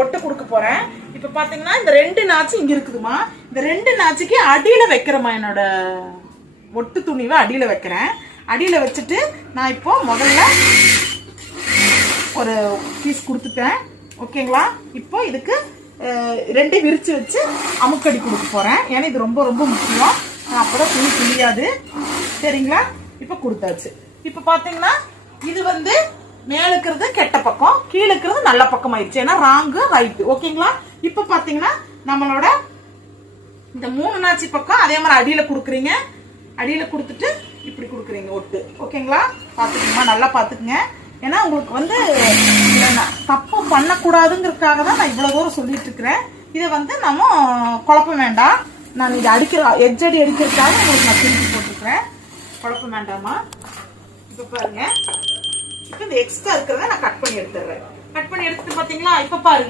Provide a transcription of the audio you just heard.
ஒட்டு கொடுக்க போறேன். இப்ப பாத்தீங்கன்னா இந்த 2 நாச்சு இங்க இருக்குதுமா. இந்த 2 நாச்சுக்கு அடியில வைக்கிறேமா. என்னோட ஒட்டு துணிவை அடியில வைக்கிறேன். அடியில வச்சுட்டு நான் இப்போ முதல்ல ஒரு பீஸ் கொடுத்துட்டேன். ஓகேங்களா? இப்போ இதுக்கு 2 விரிச்சு வச்சு அமுக்கடி கொடுக்க போறேன். ஏன்னா இது ரொம்ப ரொம்ப முக்கியம். அப்பதான் துணி கிழியாது. சரிங்களா? இப்ப கொடுத்தாச்சு. இப்ப பாத்தீங்கன்னா இது வந்து மேல இருக்கிறது கெட்ட பக்கம், கீழே இருக்கிறது நல்ல பக்கம் ஆயிடுச்சு. ஏன்னா ராங்கு ரைட்டு. ஓகேங்களா? இப்ப பாத்தீங்கன்னா நம்மளோட இந்த 3 நாச்சி பக்கம் அதே மாதிரி அடியில கொடுக்குறீங்க. அடியில கொடுத்துட்டு இப்படி கொடுக்குறீங்க ஒட்டு. ஓகேங்களா? பாத்துக்கோங்க, நல்லா பாத்துக்குங்க. ஏன்னா உங்களுக்கு வந்து தப்பு பண்ணக்கூடாதுங்கிறதுக்காக தான் நான் இவ்வளவு தூரம் சொல்லிட்டு இருக்கிறேன். இதை வந்து நம்ம குழப்ப வேண்டாம். நான் இதை அடிக்கிற எட்ஜடி அடிக்கிறதுக்காக உங்களுக்கு நான் திருப்பி போட்டுக்கிறேன். குழப்பம் வேண்டாமா? இப்ப பாருங்க, இப்ப இந்த எக்ஸ்ட்ரா இருக்கிறத நான் கட் பண்ணி எடுத்துடுறேன். கட் பண்ணி எடுத்துட்டு பாத்தீங்களா? இப்ப பாருங்க,